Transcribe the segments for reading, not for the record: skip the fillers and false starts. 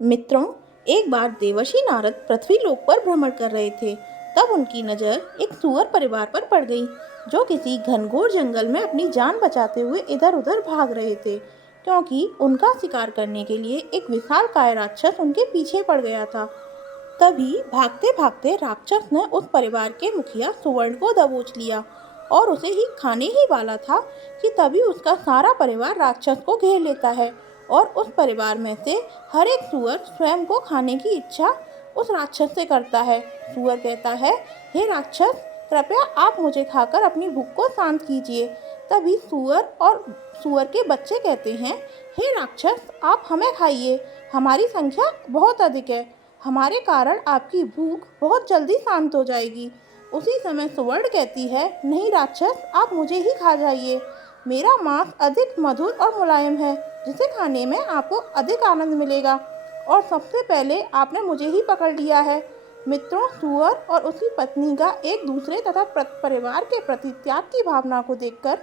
मित्रों, एक बार देवर्षि नारद पृथ्वी लोक पर भ्रमण कर रहे थे। तब उनकी नज़र एक सूअर परिवार पर पड़ गई, जो किसी घनघोर जंगल में अपनी जान बचाते हुए इधर उधर भाग रहे थे, क्योंकि उनका शिकार करने के लिए एक विशालकाय राक्षस उनके पीछे पड़ गया था। तभी भागते भागते राक्षस ने उस परिवार के मुखिया सुवर्ण को दबोच लिया और उसे ही खाने ही वाला था कि तभी उसका सारा परिवार राक्षस को घेर लेता है और उस परिवार में से हर एक सुअर स्वयं को खाने की इच्छा उस राक्षस से करता है। सुअर कहता है, हे राक्षस, कृपया आप मुझे खाकर अपनी भूख को शांत कीजिए। तभी सुअर के बच्चे कहते हैं, हे राक्षस, आप हमें खाइए, हमारी संख्या बहुत अधिक है, हमारे कारण आपकी भूख बहुत जल्दी शांत हो जाएगी। उसी समय सुवर्ण कहती है, नहीं राक्षस, आप मुझे ही खा जाइए, मेरा मांस अधिक मधुर और मुलायम है, जिसे खाने में आपको अधिक आनंद मिलेगा और सबसे पहले आपने मुझे ही पकड़ लिया है। मित्रों, सुअर और उसकी पत्नी का एक दूसरे तथा परिवार के प्रति त्याग की भावना को देखकर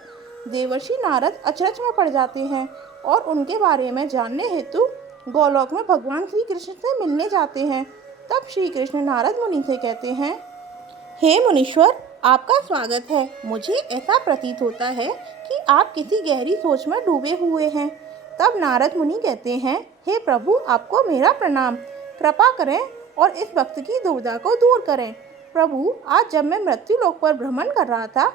देवर्षि नारद अचरज में पड़ जाते हैं और उनके बारे में जानने हेतु गोलोक में भगवान श्री कृष्ण से मिलने जाते हैं। तब श्री कृष्ण नारद मुनि से कहते हैं, हे मुनीश्वर, आपका स्वागत है। मुझे ऐसा प्रतीत होता है कि आप किसी गहरी सोच में डूबे हुए हैं। तब नारद मुनि कहते हैं, हे प्रभु, आपको मेरा प्रणाम। कृपा करें और इस भक्त की दुविधा को दूर करें। प्रभु, आज जब मैं मृत्यु लोक पर भ्रमण कर रहा था,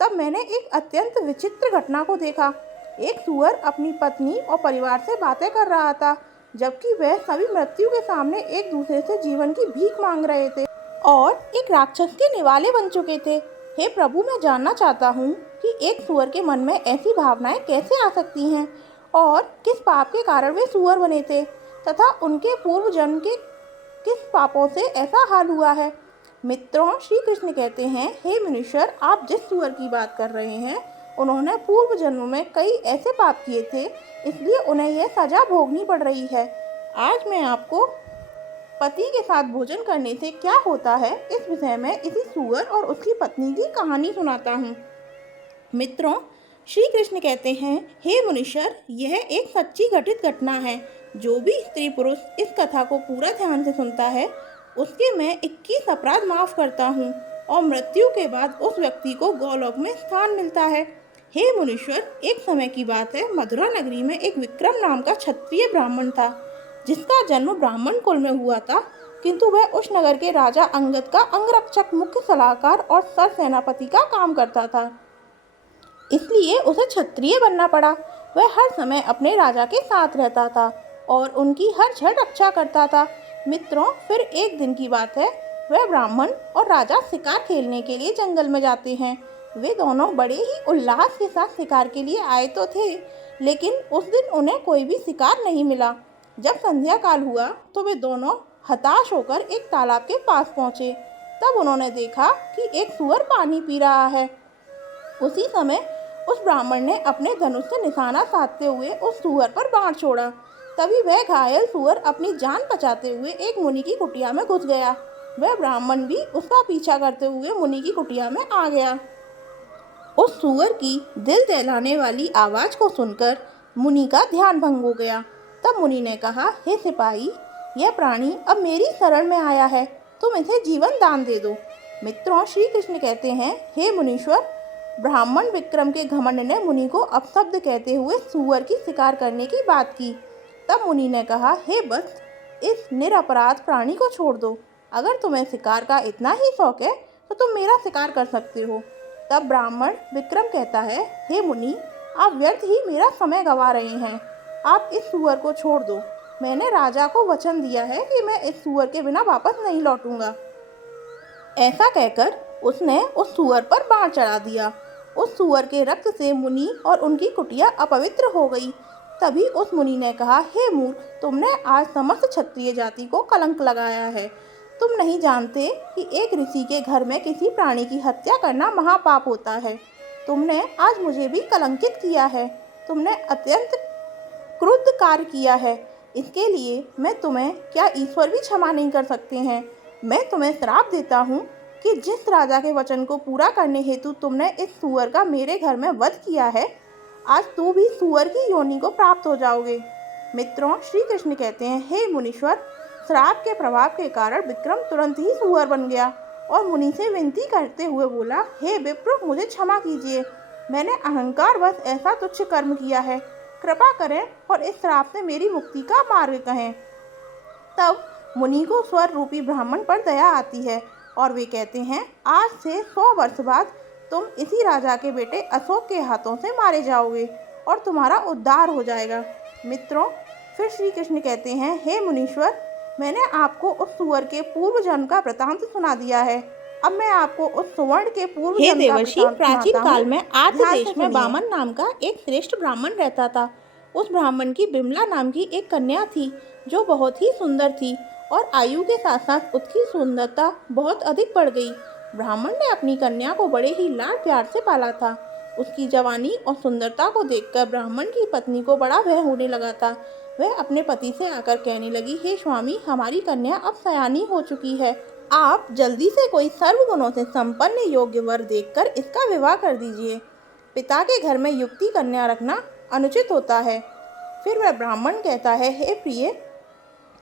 तब मैंने एक अत्यंत विचित्र घटना को देखा। एक सुअर अपनी पत्नी और परिवार से बातें कर रहा था, जबकि वह सभी मृत्यु के सामने एक दूसरे से जीवन की भीख मांग रहे थे और एक राक्षस के निवाले बन चुके थे। हे प्रभु, मैं जानना चाहता हूँ कि एक सुअर के मन में ऐसी भावनाएं कैसे आ सकती हैं और किस पाप के कारण वे सुअर बने थे तथा उनके पूर्व जन्म के किस पापों से ऐसा हाल हुआ है। मित्रों, श्री कृष्ण कहते हैं, हे मुनीश्वर, आप जिस सुअर की बात कर रहे हैं, उन्होंने पूर्व जन्म में कई ऐसे पाप किए थे, इसलिए उन्हें यह सजा भोगनी पड़ रही है। आज मैं आपको पति के साथ भोजन करने से क्या होता है, इस विषय में इसी सुअर और उसकी पत्नी की कहानी सुनाता हूँ। मित्रों, श्री कृष्ण कहते हैं, हे मुनीश्वर, यह एक सच्ची घटित घटना है। जो भी स्त्री पुरुष इस कथा को पूरा ध्यान से सुनता है, उसके मैं 21 अपराध माफ करता हूँ और मृत्यु के बाद उस व्यक्ति को गोलोक में स्थान मिलता है। हे मुनीश्वर, एक समय की बात है, मथुरा नगरी में एक विक्रम नाम का क्षत्रिय ब्राह्मण था, जिसका जन्म ब्राह्मण कुल में हुआ था, किंतु वह उस नगर के राजा अंगद का अंगरक्षक, मुख्य सलाहकार और सर सेनापति का काम करता था, इसलिए उसे क्षत्रिय बनना पड़ा। वह हर समय अपने राजा के साथ रहता था और उनकी हर क्षण रक्षा करता था। मित्रों, फिर एक दिन की बात है, वह ब्राह्मण और राजा शिकार खेलने के लिए जंगल में जाते हैं। वे दोनों बड़े ही उल्लास के साथ शिकार के लिए आए तो थे, लेकिन उस दिन उन्हें कोई भी शिकार नहीं मिला। जब संध्या काल हुआ तो वे दोनों हताश होकर एक तालाब के पास पहुंचे। तब उन्होंने देखा कि एक सुअर पानी पी रहा है। उसी समय उस ब्राह्मण ने अपने धनुष से निशाना साधते हुए उस सुअर पर बाण छोड़ा। तभी वह घायल सुअर अपनी जान बचाते हुए एक मुनि की कुटिया में घुस गया। वह ब्राह्मण भी उसका पीछा करते हुए मुनि की कुटिया में आ गया। उस सुअर की दिल दहलाने वाली आवाज़ को सुनकर मुनि का ध्यान भंग हो गया। तब मुनि ने कहा, हे सिपाही, यह प्राणी अब मेरी शरण में आया है, तुम इसे जीवन दान दे दो। मित्रों, श्री कृष्ण कहते हैं, हे मुनीश्वर, ब्राह्मण विक्रम के घमंड ने मुनि को अपशब्द कहते हुए सुअर की शिकार करने की बात की। तब मुनि ने कहा, हे बस, इस निरपराध प्राणी को छोड़ दो। अगर तुम्हें शिकार का इतना ही शौक है तो तुम मेरा शिकार कर सकते हो। तब ब्राह्मण विक्रम कहता है, हे मुनि, आप व्यर्थ ही मेरा समय गंवा रहे हैं, आप इस सुअर को छोड़ दो। मैंने राजा को वचन दिया है कि मैं इस सुअर के बिना वापस नहीं लौटूंगा। ऐसा कहकर उसने उस सुअर पर बाण चढ़ा दिया। उस सुअर के रक्त से मुनि और उनकी कुटिया अपवित्र हो गई। तभी उस मुनि ने कहा, हे मूर्ख, तुमने आज समस्त क्षत्रिय जाति को कलंक लगाया है। तुम नहीं जानते कि एक ऋषि के घर में किसी प्राणी की हत्या करना महापाप होता है। तुमने आज मुझे भी कलंकित किया है। तुमने अत्यंत क्रुद्ध कार्य किया है। इसके लिए मैं तुम्हें, क्या ईश्वर भी क्षमा नहीं कर सकते हैं? मैं तुम्हें श्राप देता हूँ कि जिस राजा के वचन को पूरा करने हेतु तुमने इस सुअर का मेरे घर में वध किया है, आज तू भी सुअर की योनि को प्राप्त हो जाओगे। मित्रों, श्री कृष्ण कहते हैं, हे मुनीश्वर, श्राप के प्रभाव के कारण विक्रम तुरंत ही सुअर बन गया और मुनि से विनती करते हुए बोला, हे विप्र, मुझे क्षमा कीजिए, मैंने अहंकारवश ऐसा तुच्छ कर्म किया है, कृपा करें और इस श्राप से मेरी मुक्ति का मार्ग कहें। तब मुनि को स्वर रूपी ब्राह्मण पर दया आती है और वे कहते हैं, आज से 100 वर्ष बाद तुम इसी राजा के बेटे अशोक के हाथों से मारे जाओगे और तुम्हारा उद्धार हो जाएगा। मित्रों, फिर श्री कृष्ण कहते हैं, हे मुनीश्वर, मैंने आपको उस सुअर के पूर्व जन्म का वृतांत सुना दिया है। अब मैं आपको उस सुवर्ण के पूर्व जन्म का वृतांत सुनाता हूँ। प्राचीन काल में आर्य देश में वामन नाम का एक श्रेष्ठ ब्राह्मण रहता था। उस ब्राह्मण की बिमला नाम की एक कन्या थी जो बहुत ही सुंदर थी और आयु के साथ साथ उसकी सुंदरता बहुत अधिक बढ़ गई। ब्राह्मण ने अपनी कन्या को बड़े ही लाड प्यार से पाला था। उसकी जवानी और सुंदरता को देखकर ब्राह्मण की पत्नी को बड़ा भय होने लगा था। वह अपने पति से आकर कहने लगी, हे स्वामी, हमारी कन्या अब सयानी हो चुकी है, आप जल्दी से कोई सर्वगुणों से संपन्न योग्य वर देखकर इसका विवाह कर दीजिए। पिता के घर में युक्ति कन्या रखना अनुचित होता है। फिर वह ब्राह्मण कहता है, हे प्रिय,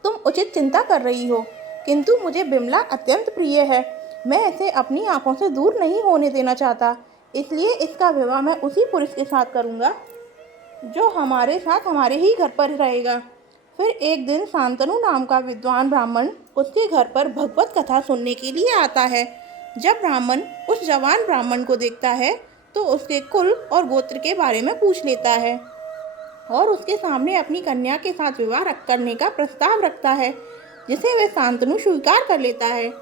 तुम उचित चिंता कर रही हो, किंतु मुझे बिमला अत्यंत प्रिय है। मैं इसे अपनी आंखों से दूर नहीं होने देना चाहता, इसलिए इसका विवाह मैं उसी पुरुष के साथ करूंगा जो हमारे साथ हमारे ही घर पर रहेगा। फिर एक दिन शांतनु नाम का विद्वान ब्राह्मण उसके घर पर भगवत कथा सुनने के लिए आता है। जब ब्राह्मण उस जवान ब्राह्मण को देखता है तो उसके कुल और गोत्र के बारे में पूछ लेता है और उसके सामने अपनी कन्या के साथ विवाह करने का प्रस्ताव रखता है, जिसे वह शांतनु स्वीकार कर लेता है।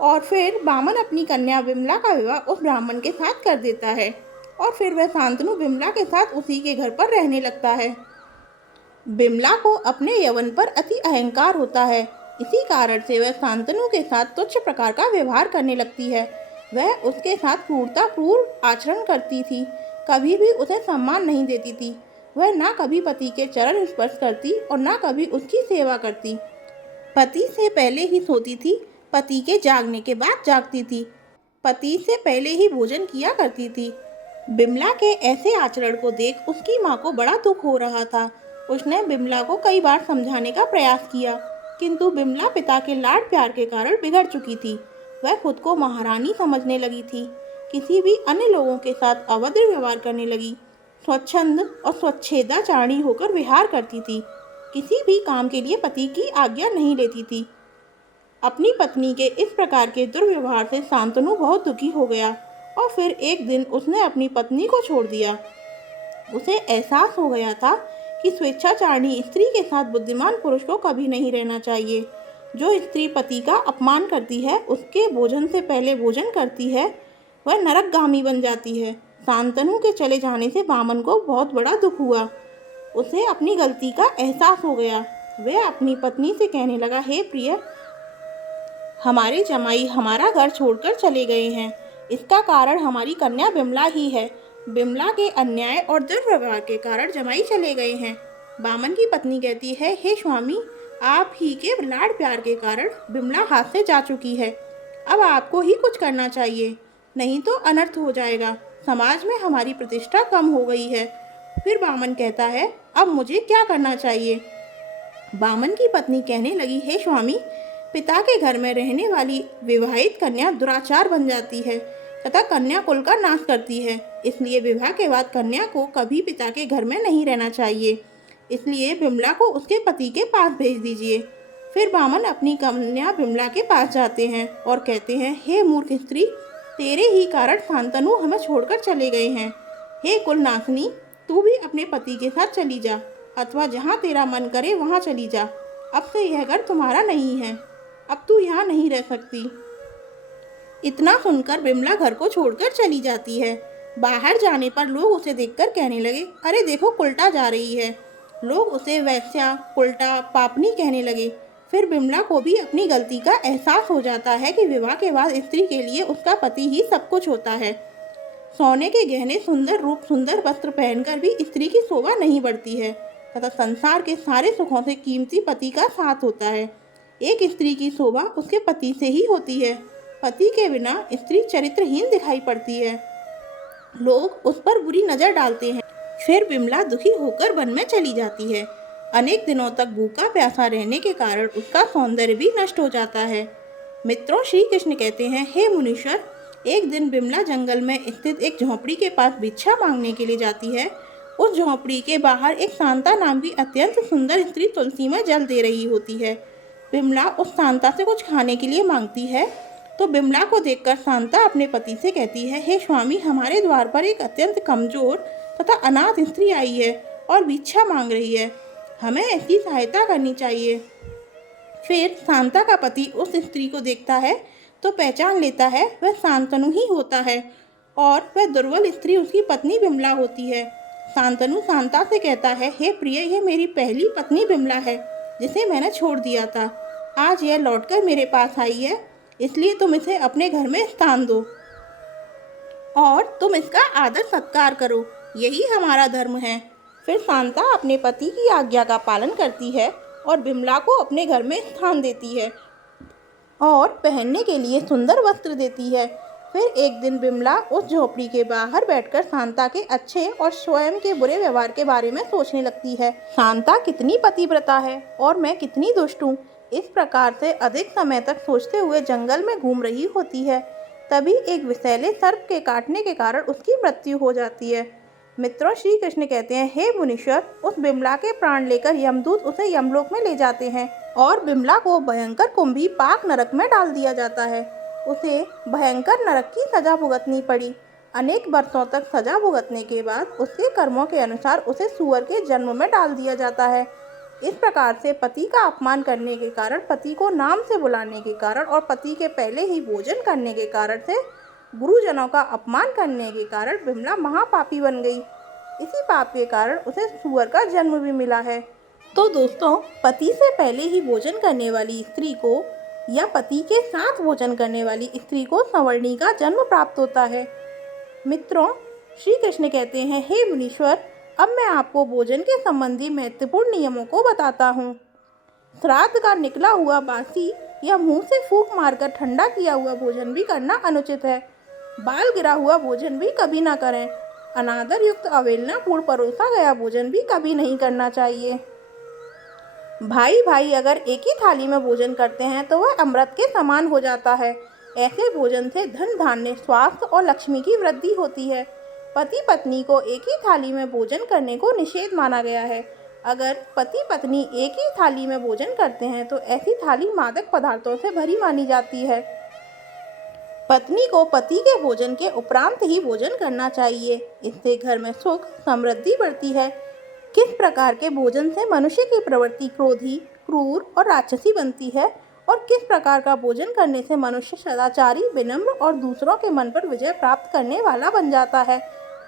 और फिर बामन अपनी कन्या बिमला का विवाह उस ब्राह्मण के साथ कर देता है और फिर वह शांतनु बिमला के साथ उसी के घर पर रहने लगता है। बिमला को अपने यौवन पर अति अहंकार होता है, इसी कारण से वह शांतनु के साथ तुच्छ प्रकार का व्यवहार करने लगती है। वह उसके साथ क्रूरतापूर्ण आचरण करती थी, कभी भी उसे सम्मान नहीं देती थी। वह ना कभी पति के चरण स्पर्श करती और ना कभी उसकी सेवा करती। पति से पहले ही सोती थी, पति के जागने के बाद जागती थी, पति से पहले ही भोजन किया करती थी। बिमला के ऐसे आचरण को देख उसकी माँ को बड़ा दुख हो रहा था। उसने बिमला को कई बार समझाने का प्रयास किया, किंतु बिमला पिता के लाड प्यार के कारण बिगड़ चुकी थी। वह खुद को महारानी समझने लगी थी, किसी भी अन्य लोगों के साथ अभद्र व्यवहार करने लगी, स्वच्छंद और स्वच्छेदाचारिणी होकर विहार करती थी, किसी भी काम के लिए पति की आज्ञा नहीं लेती थी। अपनी पत्नी के इस प्रकार के दुर्व्यवहार से शांतनु बहुत दुखी हो गया और फिर एक दिन उसने अपनी पत्नी को छोड़ दिया। उसे एहसास हो गया था कि स्वेच्छाचारिणी स्त्री के साथ बुद्धिमान पुरुष को कभी नहीं रहना चाहिए। जो स्त्री पति का अपमान करती है, उसके भोजन से पहले भोजन करती है, वह नरकगामी बन जाती है। शांतनु के चले जाने से बामन को बहुत बड़ा दुख हुआ। उसे अपनी गलती का एहसास हो गया। वह अपनी पत्नी से कहने लगा, हे प्रिय, हमारे जमाई हमारा घर छोड़कर चले गए हैं, इसका कारण हमारी कन्या बिमला ही है। बिमला के अन्याय और दुर्व्यवहार के कारण जमाई चले गए हैं। बामन की पत्नी कहती है, हे स्वामी, आप ही के लाड प्यार के कारण बिमला हाथ से जा चुकी है। अब आपको ही कुछ करना चाहिए, नहीं तो अनर्थ हो जाएगा। समाज में हमारी प्रतिष्ठा कम हो गई है। फिर बामन कहता है, अब मुझे क्या करना चाहिए? बामन की पत्नी कहने लगी, हे स्वामी, पिता के घर में रहने वाली विवाहित कन्या दुराचार बन जाती है तथा कन्या कुल का नाश करती है, इसलिए विवाह के बाद कन्या को कभी पिता के घर में नहीं रहना चाहिए। इसलिए बिमला को उसके पति के पास भेज दीजिए। फिर बामन अपनी कन्या बिमला के पास जाते हैं और कहते हैं, हे मूर्ख स्त्री, तेरे ही कारण शांतनु हमें छोड़कर चले गए हैं। हे कुलनाशनी, तू भी अपने पति के साथ चली जा, अथवा जहाँ तेरा मन करे वहाँ चली जा। अब से यह घर तुम्हारा नहीं है, अब तू यहाँ नहीं रह सकती। इतना सुनकर बिमला घर को छोड़कर चली जाती है। बाहर जाने पर लोग उसे देखकर कहने लगे, अरे देखो, कुलटा जा रही है। लोग उसे वैश्या, कुलटा, पापनी कहने लगे। फिर बिमला को भी अपनी गलती का एहसास हो जाता है कि विवाह के बाद स्त्री के लिए उसका पति ही सब कुछ होता है। सोने के गहने, सुंदर रूप, सुंदर वस्त्र पहनकर भी स्त्री की शोभा नहीं बढ़ती है तथा संसार के सारे सुखों से कीमती पति का साथ होता है। एक स्त्री की शोभा उसके पति से ही होती है। पति के बिना स्त्री चरित्रहीन दिखाई पड़ती है, लोग उस पर बुरी नज़र डालते हैं। फिर बिमला दुखी होकर वन में चली जाती है। अनेक दिनों तक भूखा प्यासा रहने के कारण उसका सौंदर्य भी नष्ट हो जाता है। मित्रों, श्री कृष्ण कहते हैं, हे मुनीश्वर, एक दिन बिमला जंगल में स्थित एक झोंपड़ी के पास भिक्षा मांगने के लिए जाती है। उस झोंपड़ी के बाहर एक शांता नाम की अत्यंत सुंदर स्त्री तुलसी में जल दे रही होती है। बिमला उस शांता से कुछ खाने के लिए मांगती है तो बिमला को देखकर शांता अपने पति से कहती है, हे स्वामी, हमारे द्वार पर एक अत्यंत कमजोर तथा अनाथ स्त्री आई है और भिक्षा मांग रही है, हमें ऐसी सहायता करनी चाहिए। फिर शांता का पति उस स्त्री को देखता है तो पहचान लेता है वह शांतनु ही होता है और वह दुर्बल स्त्री उसकी पत्नी बिमला होती है। शांतनु शांता से कहता है, हे प्रिय, यह मेरी पहली पत्नी बिमला है जिसे मैंने छोड़ दिया था। आज यह लौटकर मेरे पास आई है, इसलिए तुम इसे अपने घर में स्थान दो और तुम इसका आदर सत्कार करो, यही हमारा धर्म है। फिर शांता अपने पति की आज्ञा का पालन करती है और बिमला को अपने घर में स्थान देती है और पहनने के लिए सुंदर वस्त्र देती है। फिर एक दिन बिमला उस झोपड़ी के बाहर बैठकर शांता के अच्छे और स्वयं के बुरे व्यवहार के बारे में सोचने लगती है। शांता कितनी पतिव्रता है और मैं कितनी दुष्ट हूँ। इस प्रकार से अधिक समय तक सोचते हुए जंगल में घूम रही होती है। तभी एक विषैले सर्प के काटने के कारण उसकी मृत्यु हो जाती है। मित्रों, श्री कृष्ण कहते हैं, हे मुनीश्वर, उस बिमला के प्राण लेकर यमदूत उसे यमलोक में ले जाते हैं और बिमला को भयंकर कुंभी पाक नरक में डाल दिया जाता है। उसे भयंकर नरक की सजा भुगतनी पड़ी। अनेक वर्षों तक सजा भुगतने के बाद उसके कर्मों के अनुसार उसे सूअर के जन्म में डाल दिया जाता है। इस प्रकार से पति का अपमान करने के कारण, पति को नाम से बुलाने के कारण और पति के पहले ही भोजन करने के कारण से गुरुजनों का अपमान करने के कारण बिमला महापापी बन गई। इसी पाप के कारण उसे सूअर का जन्म भी मिला है। तो दोस्तों, पति से पहले ही भोजन करने वाली स्त्री को या पति के साथ भोजन करने वाली स्त्री को सवर्णी का जन्म प्राप्त होता है। मित्रों, श्री कृष्ण कहते हैं, हे मुनीश्वर, अब मैं आपको भोजन के संबंधी महत्वपूर्ण नियमों को बताता हूँ। श्राद्ध का निकला हुआ बासी या मुंह से फूंक मारकर ठंडा किया हुआ भोजन भी करना अनुचित है। बाल गिरा हुआ भोजन भी कभी ना करें। अनादर युक्त अवहेलनापूर्ण परोसा गया भोजन भी कभी नहीं करना चाहिए। भाई भाई अगर एक ही थाली में भोजन करते हैं तो वह अमृत के समान हो जाता है। ऐसे भोजन से धन धान्य, स्वास्थ्य और लक्ष्मी की वृद्धि होती है। पति पत्नी को एक ही थाली में भोजन करने को निषेध माना गया है। अगर पति पत्नी एक ही थाली में भोजन करते हैं तो ऐसी थाली मादक पदार्थों से भरी मानी जाती है। पत्नी को पति के भोजन के उपरांत ही भोजन करना चाहिए। इससे घर में सुख समृद्धि बढ़ती है। किस प्रकार के भोजन से मनुष्य की प्रवृत्ति क्रोधी, क्रूर और राक्षसी बनती है और किस प्रकार का भोजन करने से मनुष्य सदाचारी, विनम्र और दूसरों के मन पर विजय प्राप्त करने वाला बन जाता है।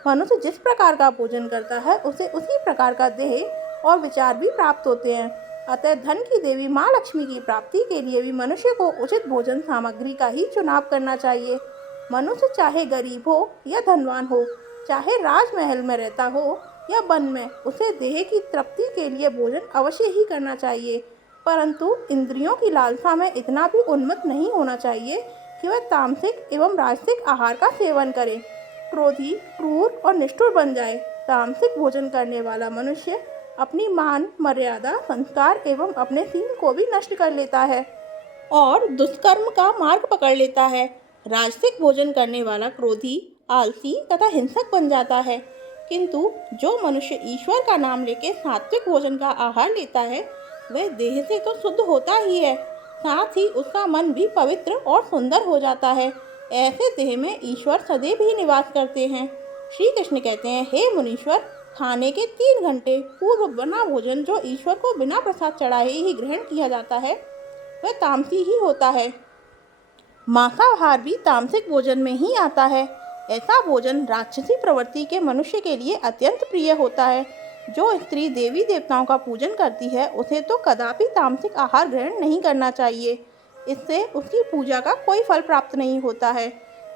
मनुष्य जिस प्रकार का भोजन करता है उसे उसी प्रकार का देह और विचार भी प्राप्त होते हैं। अतः धन की देवी माँ लक्ष्मी की प्राप्ति के लिए भी मनुष्य को उचित भोजन सामग्री का ही चुनाव करना चाहिए। मनुष्य चाहे गरीब हो या धनवान हो, चाहे राजमहल में रहता हो या वन में, उसे देह की तृप्ति के लिए भोजन अवश्य ही करना चाहिए, परंतु इंद्रियों की लालसा में इतना भी उन्मत्त नहीं होना चाहिए कि वह तामसिक एवं राजसिक आहार का सेवन करे, क्रोधी, क्रूर और निष्ठुर बन जाए। तामसिक भोजन करने वाला मनुष्य अपनी मान, मर्यादा, संस्कार एवं अपने सीन को भी नष्ट कर लेता है और दुष्कर्म का मार्ग पकड़ लेता है। राजसिक भोजन करने वाला क्रोधी, आलसी तथा हिंसक बन जाता है, किंतु जो मनुष्य ईश्वर का नाम लेके सात्विक भोजन का आहार लेता है वह देह से तो शुद्ध होता ही है, साथ ही उसका मन भी पवित्र और सुंदर हो जाता है। ऐसे देह में ईश्वर सदैव ही निवास करते हैं। श्री कृष्ण कहते हैं, हे मुनीश्वर, खाने के 3 घंटे पूर्व बना भोजन जो ईश्वर को बिना प्रसाद चढ़ाए ही ग्रहण किया जाता है वह तामसी ही होता है। मांसाहार भी तामसिक भोजन में ही आता है। ऐसा भोजन राक्षसी प्रवृत्ति के मनुष्य के लिए अत्यंत प्रिय होता है। जो स्त्री देवी देवताओं का पूजन करती है उसे तो कदापि तामसिक आहार ग्रहण नहीं करना चाहिए। इससे उसकी पूजा का कोई फल प्राप्त नहीं होता है।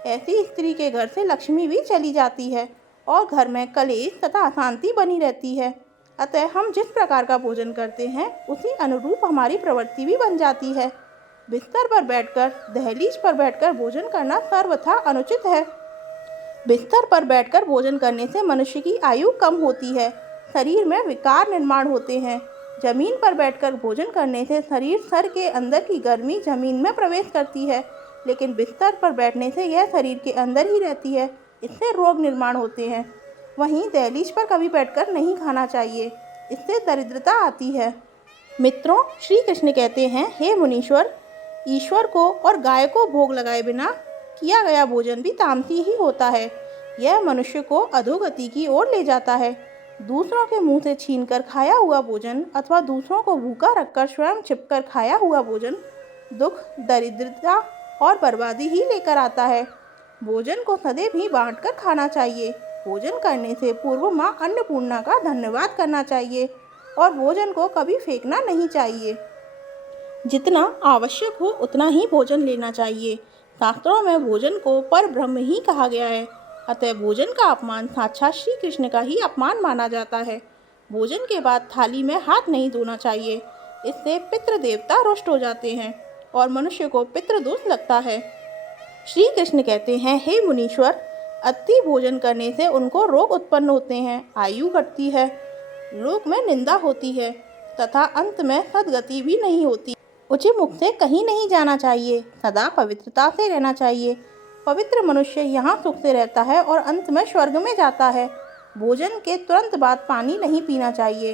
ऐसी स्त्री के घर से लक्ष्मी भी चली जाती है और घर में कलेश तथा अशांति बनी रहती है। अतः हम जिस प्रकार का भोजन करते हैं उसी अनुरूप हमारी प्रवृत्ति भी बन जाती है। बिस्तर पर बैठकर, दहलीज पर बैठकर भोजन करना सर्वथा अनुचित है। बिस्तर पर बैठकर भोजन करने से मनुष्य की आयु कम होती है, शरीर में विकार निर्माण होते हैं, जमीन पर बैठकर भोजन करने से शरीर के अंदर की गर्मी जमीन में प्रवेश करती है, लेकिन बिस्तर पर बैठने से यह शरीर के अंदर ही रहती है। इससे रोग निर्माण होते हैं। वहीं दहलीज पर कभी बैठकर नहीं खाना चाहिए, इससे दरिद्रता आती है। मित्रों, श्री कृष्ण कहते हैं, हे मुनीश्वर, ईश्वर को और गाय को भोग लगाए बिना किया गया भोजन भी तामसी ही होता है। यह मनुष्य को अधोगति की ओर ले जाता है। दूसरों के मुंह से छीनकर खाया हुआ भोजन अथवा दूसरों को भूखा रखकर स्वयं छिपकर खाया हुआ भोजन दुख, दरिद्रता और बर्बादी ही लेकर आता है। भोजन को सदैव ही बांटकर खाना चाहिए। भोजन करने से पूर्व माँ अन्नपूर्णा का धन्यवाद करना चाहिए और भोजन को कभी फेंकना नहीं चाहिए। जितना आवश्यक हो उतना ही भोजन लेना चाहिए। शास्त्रों में भोजन को परब्रह्म ही कहा गया है, अतः भोजन का अपमान साक्षात श्री कृष्ण का ही अपमान माना जाता है। भोजन के बाद थाली में हाथ नहीं धोना चाहिए, इससे पितृ देवता रुष्ट हो जाते हैं और मनुष्य को पितृदोष लगता है। श्री कृष्ण कहते हैं, हे मुनीश्वर, अति भोजन करने से उनको रोग उत्पन्न होते हैं, आयु घटती है, लोक में निंदा होती है तथा अंत में सद्गति भी नहीं होती। ऊंचे मुख से कहीं नहीं जाना चाहिए, सदा पवित्रता से रहना चाहिए। पवित्र मनुष्य यहाँ सुख से रहता है और अंत में स्वर्ग में जाता है। भोजन के तुरंत बाद पानी नहीं पीना चाहिए,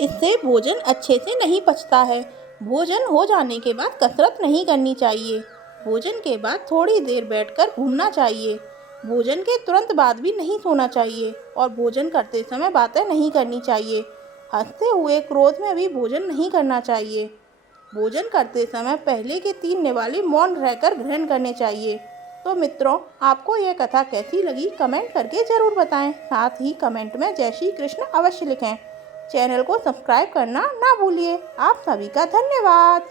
इससे भोजन अच्छे से नहीं पचता है। भोजन हो जाने के बाद कसरत नहीं करनी चाहिए। भोजन के बाद थोड़ी देर बैठकर घूमना चाहिए। भोजन के तुरंत बाद भी नहीं सोना चाहिए और भोजन करते समय बातें नहीं करनी चाहिए। हंसते हुए क्रोध में भी भोजन नहीं करना चाहिए। भोजन करते समय पहले के 3 निवाले मौन रहकर ग्रहण करने चाहिए। तो मित्रों, आपको यह कथा कैसी लगी कमेंट करके ज़रूर बताएं। साथ ही कमेंट में जय श्री कृष्ण अवश्य लिखें। चैनल को सब्सक्राइब करना ना भूलिए। आप सभी का धन्यवाद।